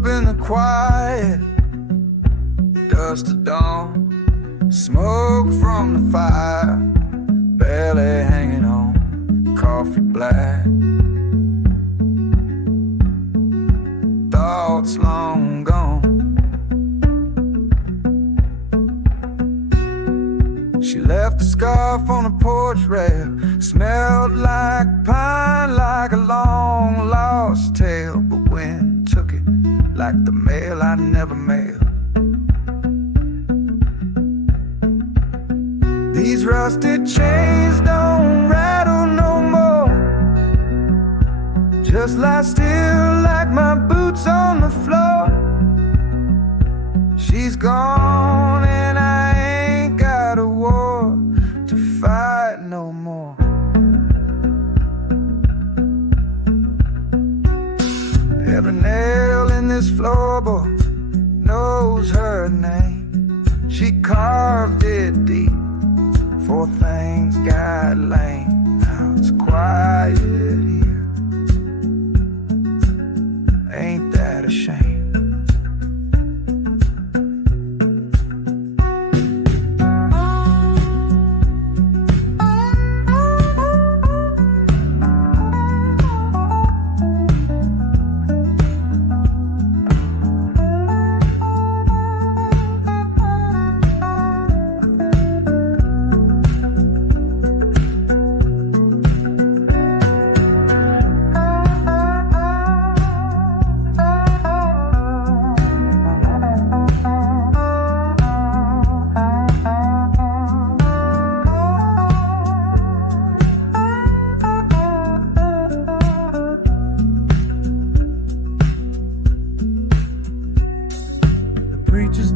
up in the quiet dust of dawn, smoke from the fire, barely hanging on, coffee black. Thoughts long gone. She left a scarf on the porch rail, smelled like pine, like a long lost tale, but wind took it like the mail I never mailed. These rusted chains don't rattle no more, just lie still like my boots on the floor. She's gone and I ain't got a war to fight no more. Every nail in this floorboard knows her name. She carved it deep before things got lame. Now it's quiet here. Ain't that a shame?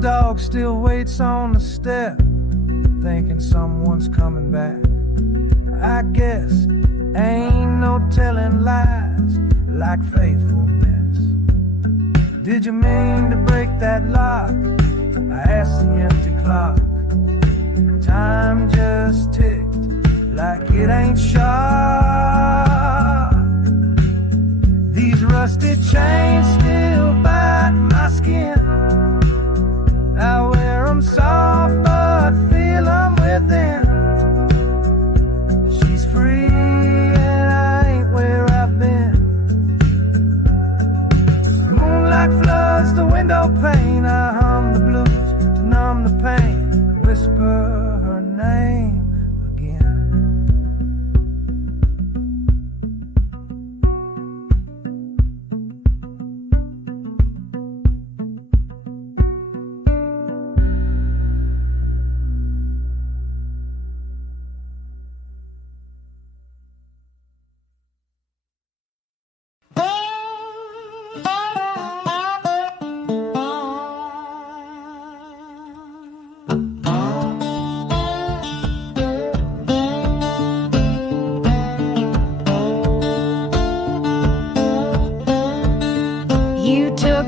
Dog still waits on the step, thinking someone's coming back. I guess ain't no telling lies like faithfulness. Did you mean to break that lock? I asked the empty clock. Time just ticked like it ain't shot. These rusted chains still bite my skin. I wear them soft but feel them within. She's free and I ain't where I've been. Moonlight floods the window pane. I hum the blues to numb the pain, whisper her name again.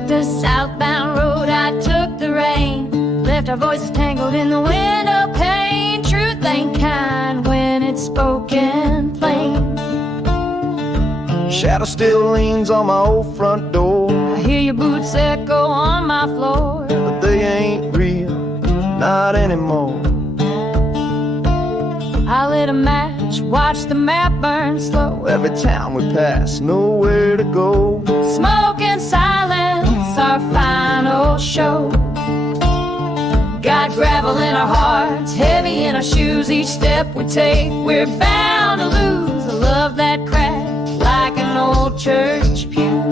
The southbound road, I took the rain, left our voices tangled in the window pane. Truth ain't kind when it's spoken plain. Shadow still leans on my old front door. I hear your boots echo on my floor, but they ain't real, not anymore. I lit a match, watch the map burn slow. Every town we pass, nowhere to go. Smoke and silence, our final show. Got gravel in our hearts, heavy in our shoes. Each step we take, we're bound to lose. A love that cracks like an old church pew.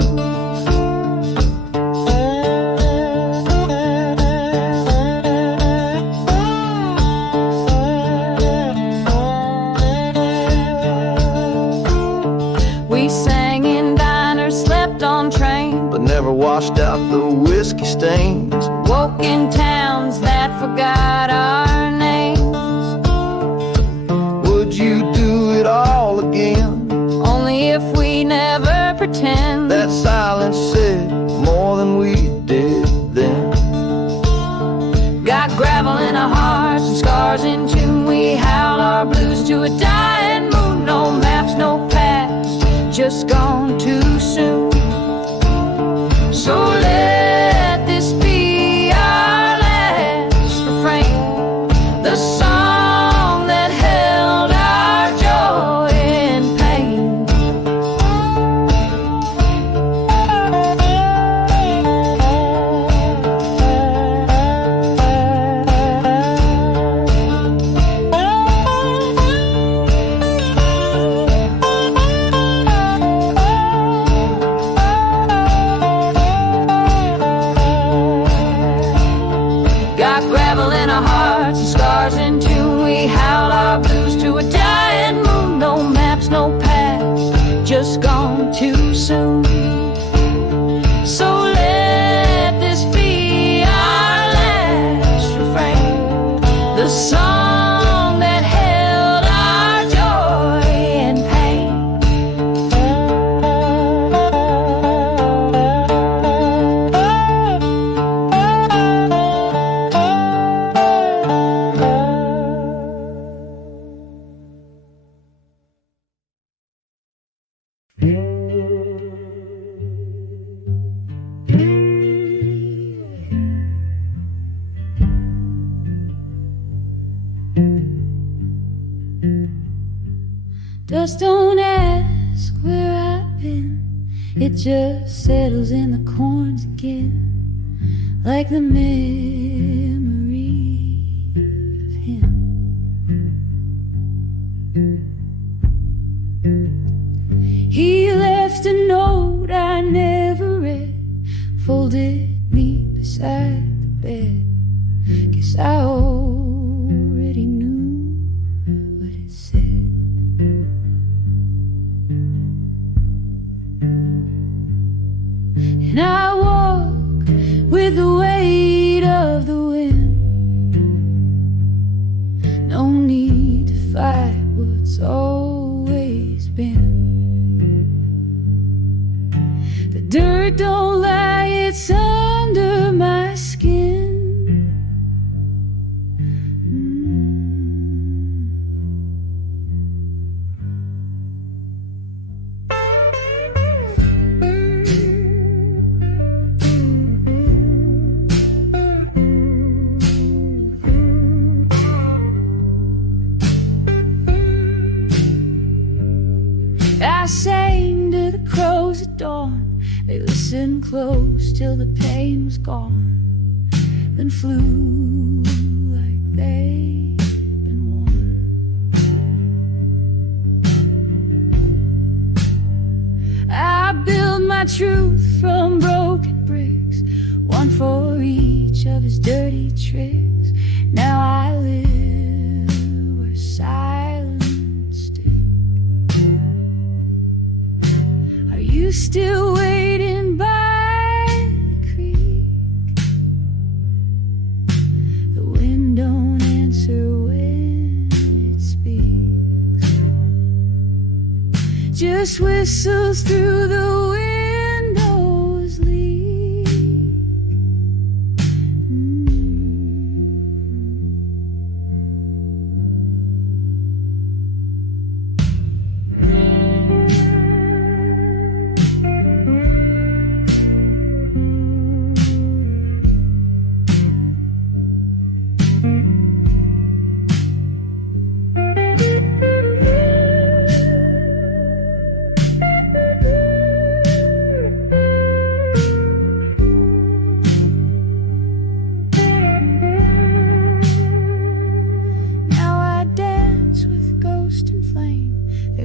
We sang in diners, slept on trains, but never washed out the whiskey stains. Woke in towns that forgot our names. Would you do it all again? Only if we never pretend. That silence said more than we did then. Got gravel in our hearts and scars in tune. We howl our blues to a dying moon. No maps, no past, just gone too soon. So let just gone too soon. So let this be our last refrain, the song that held our joy and pain. Just don't ask where I've been, it just settles in the corns again, like the memory of him. He left a note I never read, folded neat beside the bed. Guess I already knew what it said. And I walk with the weight of the wind. No need to fight what's always been. The dirt don't lie, it's under my skin. I sang to the crows at dawn. They listened close till the pain was gone, then flew like they'd been warned. I built my truth from broken bricks, one for each of his dirty tricks. Now I live where silence sticks. Are you still waiting by the creek? The wind don't answer when it speaks, just whistles through the window's leak.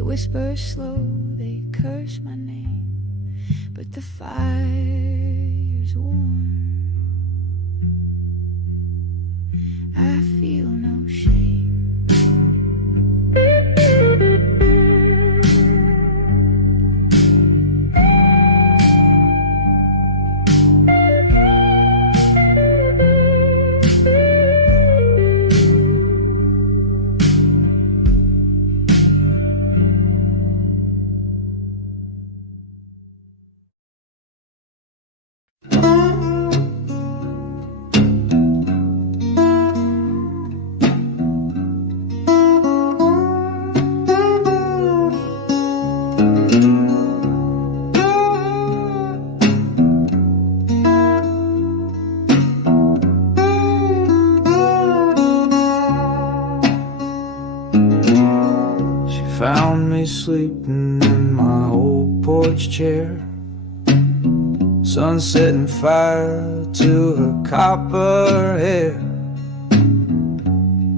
Whisper slow, they curse my name, but the fire's warm. I feel no shame. Found me sleeping in my old porch chair, sun setting fire to her copper hair.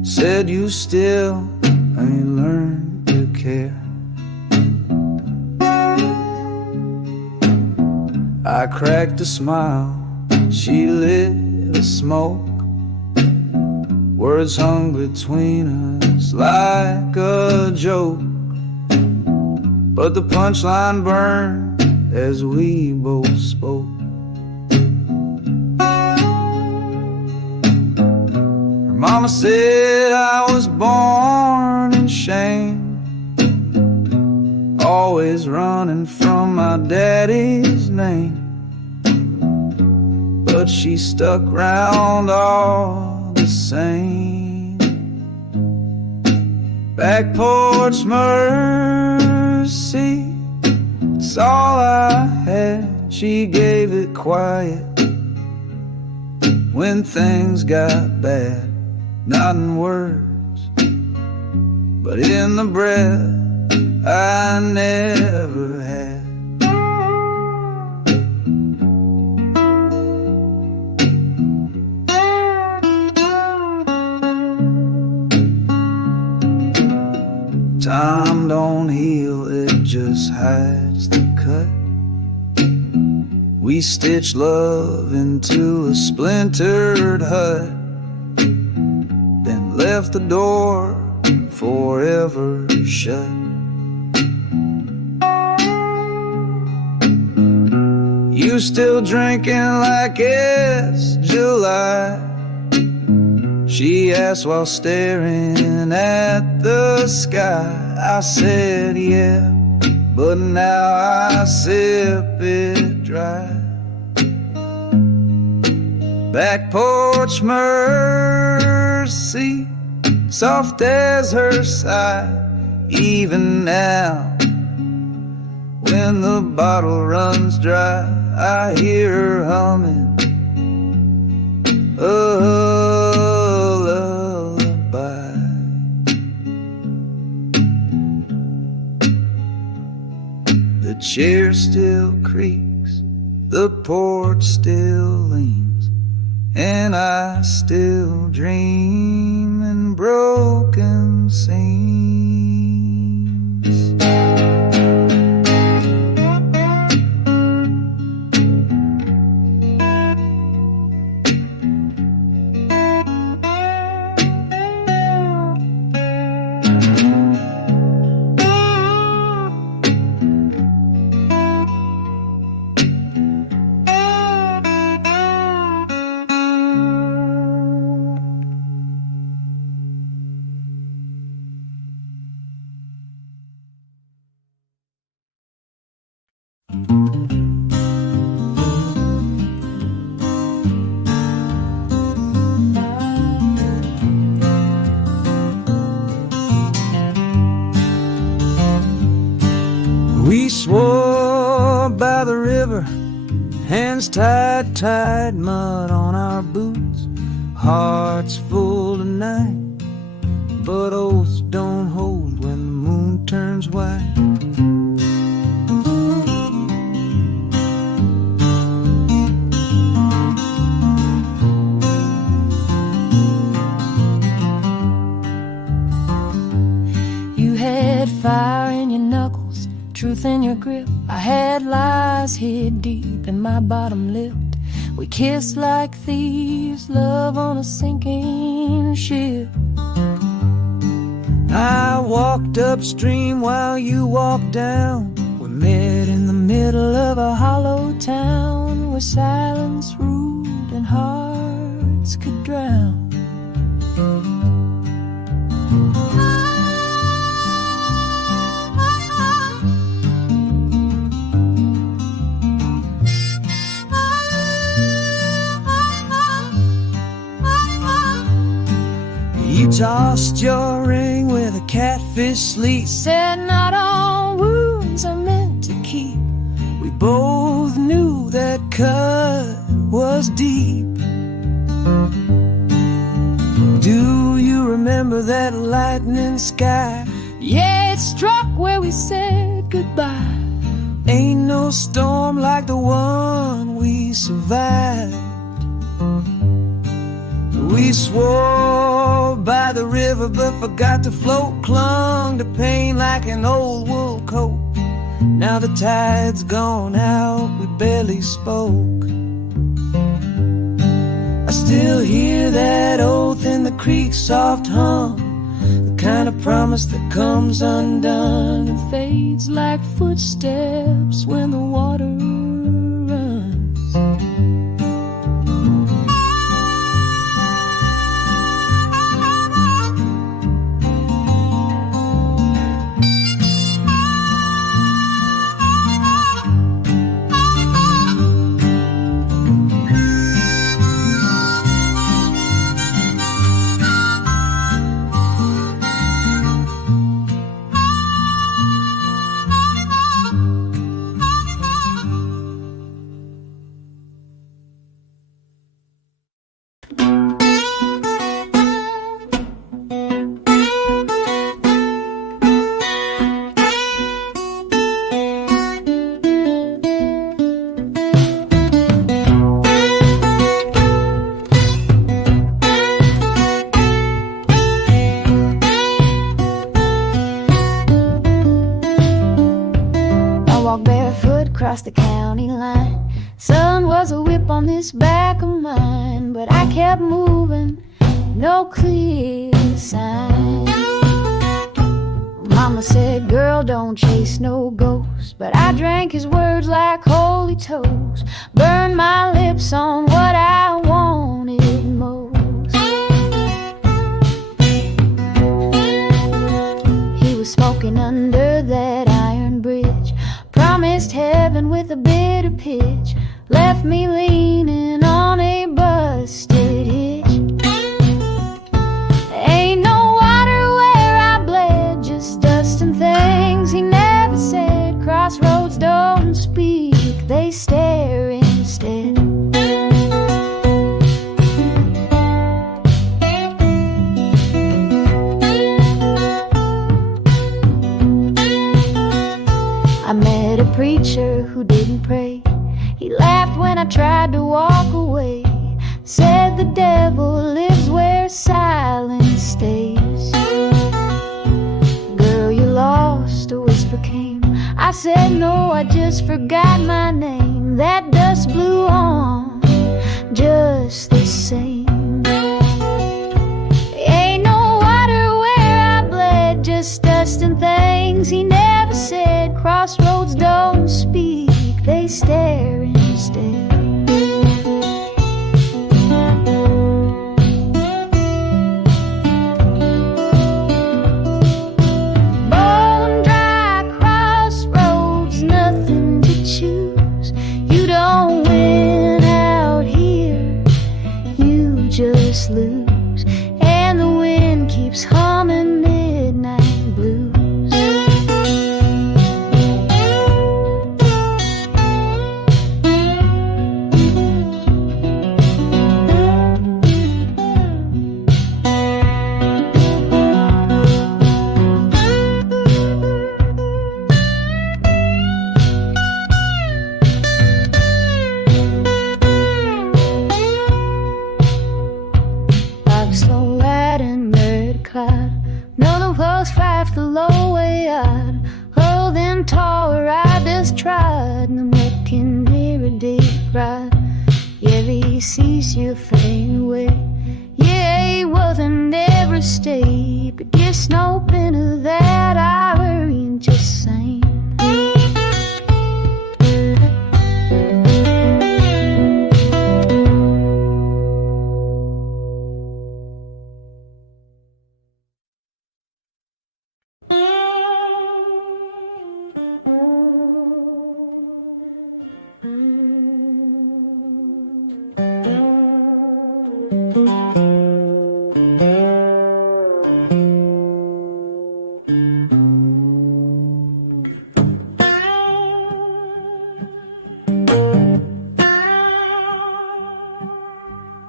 Said you still ain't learned to care. I cracked a smile, she lit a smoke. Words hung between us like a joke, but the punchline burned as we both spoke. Her mama said I was born in shame, always running from my daddy's name, but she stuck round all the same. Back porch mercy, it's all I had. She gave it quiet when things got bad, not in words, but in the breath I never had. Time don't heal, it just hides the cut. We stitched love into a splintered hut, then left the door forever shut. You still drinking like it's July? She asked while staring at the sky. I said yeah, but now I sip it dry. Back porch mercy, soft as her sigh. Even now, when the bottle runs dry, I hear her humming a lullaby. The chair still creaks, the porch still leans, and I still dream in broken scenes. We swore by the river, hands tied, tied, mud on our boots, hearts full tonight, but oaths don't hold when the moon turns white. You had fire in your knuckles, truth in your grip. I had lies hid deep in my bottom lip. We kissed like thieves, love on a sinking ship. I walked upstream while you walked down. We met in the middle of a hollow town where silence ruled and hearts could drown. You tossed your ring with a catfish sleeve, Said not all wounds are meant to keep. we both knew that cut was deep. Do you remember that lightning sky? Yeah, it struck where we said goodbye. Ain't no storm like the one we survived. We swore by the river but forgot to float, clung to pain like an old wool coat. Now the tide's gone out, we barely spoke. I still hear that oath in the creek's soft hum, the kind of promise that comes undone and fades fades like footsteps when the water runs. Across the county line, sun was a whip on this back of mine, but I kept moving, no clear sign. Mama said, girl, don't chase no ghosts, but I drank his words like holy toast, burned my lips on what I wanted most. He was smoking under that iron bridge, promised heaven with a bitter pitch, left me leaning on a busted hitch. Ain't no water where I bled, just dust and things he never said. Crossroads don't speak, they stare instead. I met a preacher who didn't pray. He laughed when I tried to walk away, said the devil lives where silence stays. Girl, you lost, a whisper came. I said no, I just forgot my name. That dust blew on just the same. Ain't no water where I bled, just dust and things he never said. Crossroads don't speak, they stare instead. Bone dry crossroads, nothing to choose. You don't win out here, you just lose. And the wind keeps humming midnight blues. Slow riding, murder cloud. Northern folks fight the low way out. Holding tall, I just tried. No one can hear a deep ride. Yeah, he sees you fade away. Yeah, he wasn't ever stay, but guess no better that I worry and just same.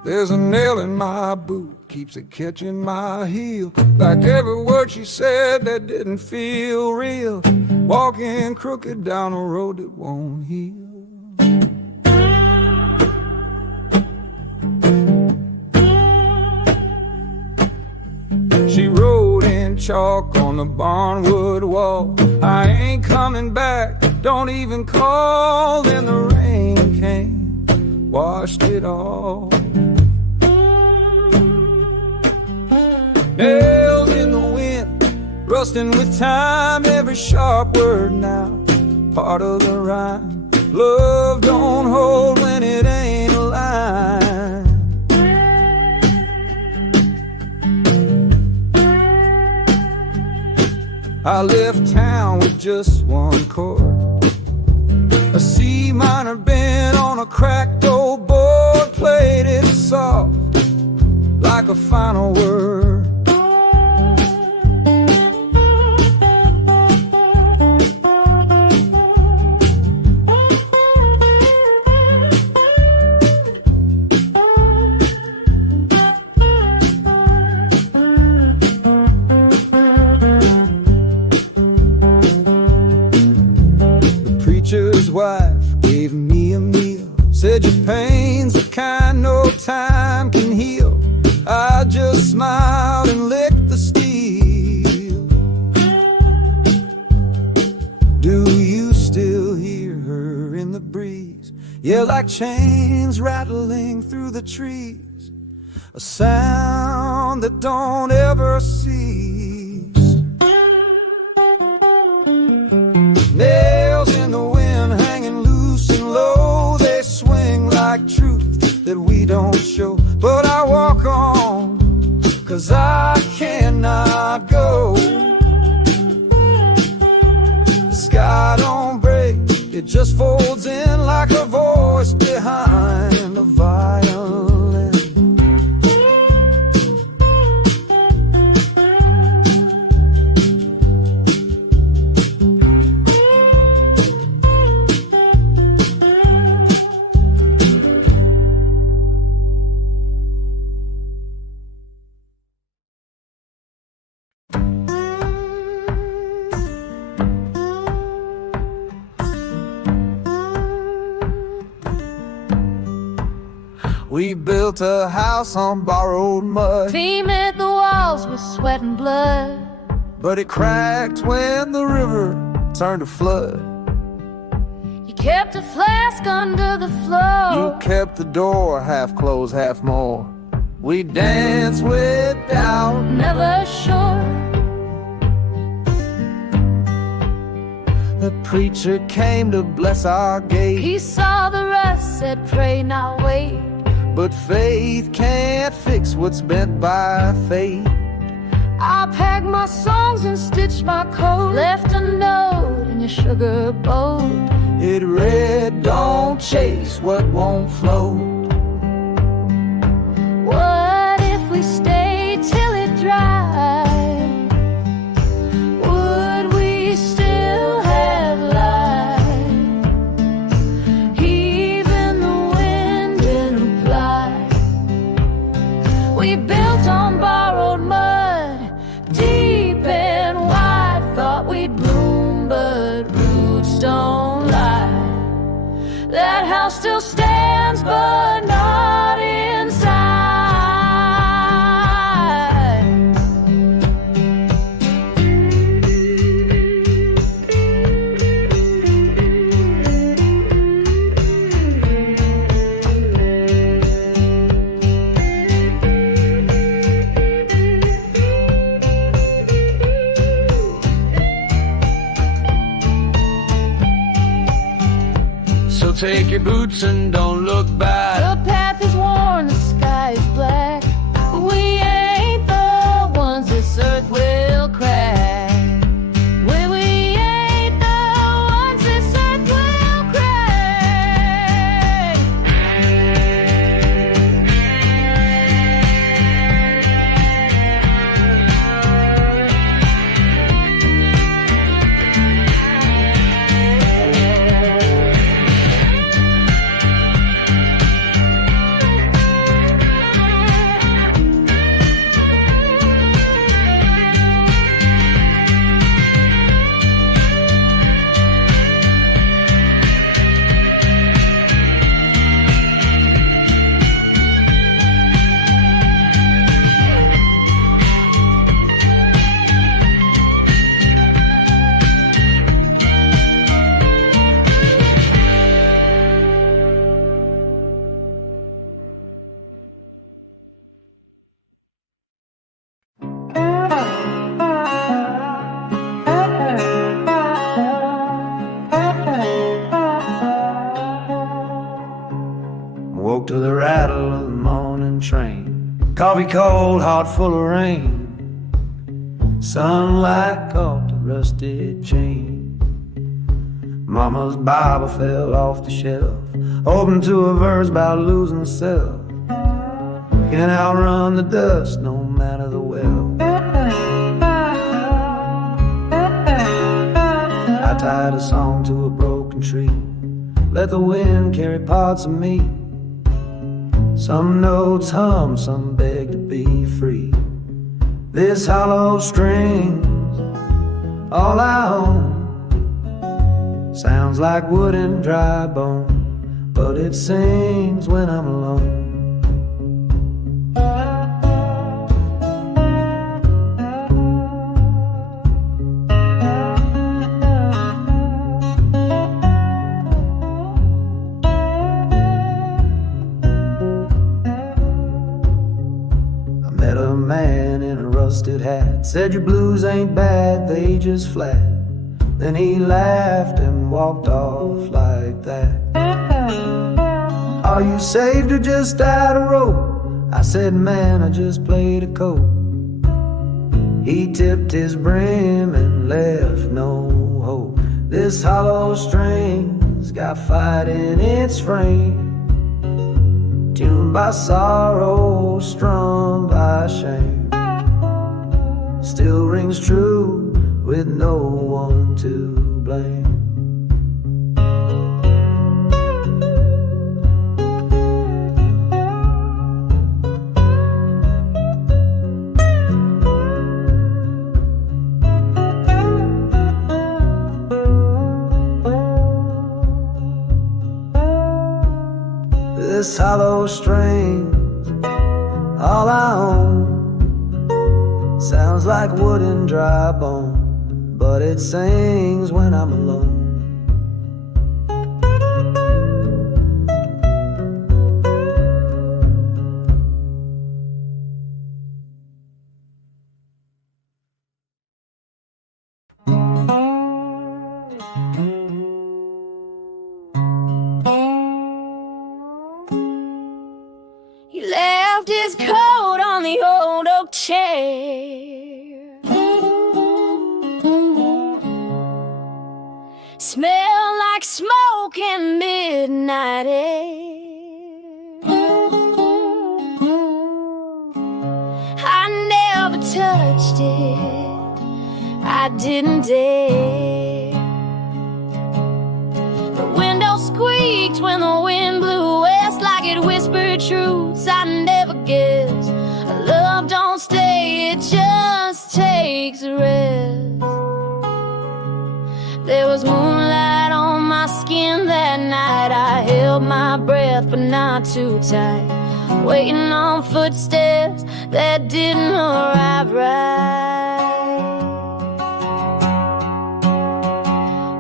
There's a nail in my boot, keeps it catching my heel. Like every word she said that didn't feel real. Walking crooked down a road that won't heal. She wrote in chalk on the barnwood wall, I ain't coming back, don't even call. Then the rain came, washed it all. Nails in the wind, rusting with time, every sharp word now, part of the rhyme. Love don't hold when it ain't a line. I left town with just one chord, a C minor bent on a cracked old board, played it soft like a final word. Wife gave me a meal, said your pain's the kind no time can heal. I just smiled and licked the steel. Do you still hear her in the breeze? Yeah, like chains rattling through the trees, a sound that don't ever cease. Nails in the wind, hanging loose and low, they swing like truth that we don't show. But I walk on, 'cause I cannot go. The sky don't break, it just folds in like a voice behind a violin. We built a house on borrowed mud, Cemented the walls with sweat and blood. but it cracked when the river turned to flood. You kept a flask under the floor. You kept the door half closed, half more. We danced with doubt, Never sure. the preacher came to bless our gate. He saw the rust, said pray not wait. But faith can't fix what's bent by fate. I packed my songs and stitched my coat, left a note in your sugar boat. It read, don't chase what won't float. What if we stayed till it dried? Would we still have light? Even the wind didn't fly. We built on borrowed mud, deep and wide. Thought we'd bloom, but roots don't lie. That house still stands, but not inside. So take your boots and don't look back. The path is worn, the sky is black. We ain't the ones this earth will crack. We ain't the ones this earth will crack. Coffee cold, heart full of rain. Sunlight caught the rusted chain. Mama's Bible fell off the shelf, open to a verse about losing self. Can't outrun the dust, no matter the wealth. I tied a song to a broken tree, let the wind carry parts of me. Some notes hum, some beg to be free. This hollow string's all I own. Sounds like wood and dry bone, but it sings when I'm alone. I met a man in a rusted hat, said your blues ain't bad, they just flat. Then he laughed and walked off like that. Are you saved or just out of rope? I said, man, I just played a coat. He tipped his brim and left no hope. This hollow string's got fight in its frame, tuned by sorrow, strung by shame. Still rings true with no one to blame. This hollow string's all I own. Sounds like wood and dry bone, but it sings when I'm alone. He left his coat on the old oak chair. Smell like smoke and midnight air. I never touched it, I didn't dare. The window squeaked when the wind blew west, like it whispered truths I never guessed. Love don't stay, it just takes a rest. There was moonlight on my skin that night. I held my breath but not too tight, waiting on footsteps that didn't arrive right.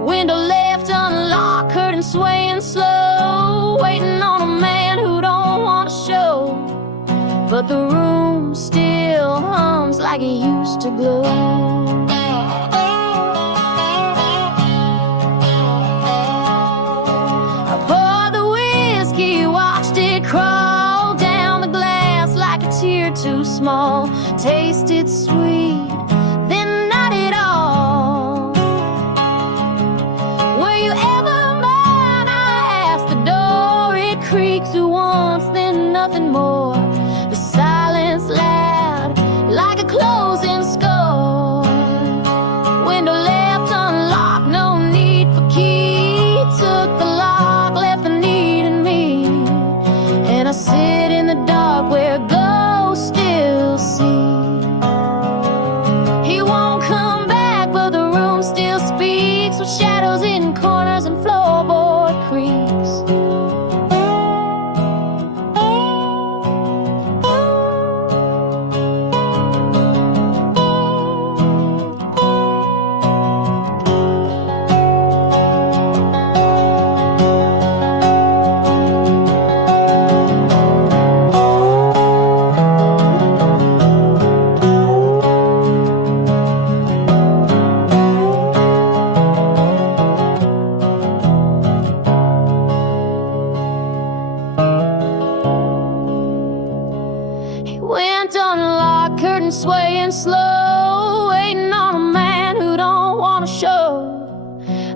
Window left unlocked, curtain swaying slow, waiting on a man who don't want to show. But the room still hums like it used to glow. Crawl down the glass like a tear too small. Tasted sweet, then not at all. Were you ever mine? I asked. The door it creaks at once, then nothing more. The silence loud like a closing score. Window left unlocked, no need for key. Took the lock, left the need in me. And I sit in the dark where ghosts still see. He won't come back, but the room still speaks, with shadows in corners and floorboard creaks.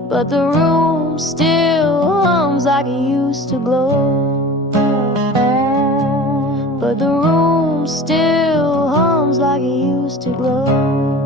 but the room still hums like it used to glow. But the room still hums like it used to glow.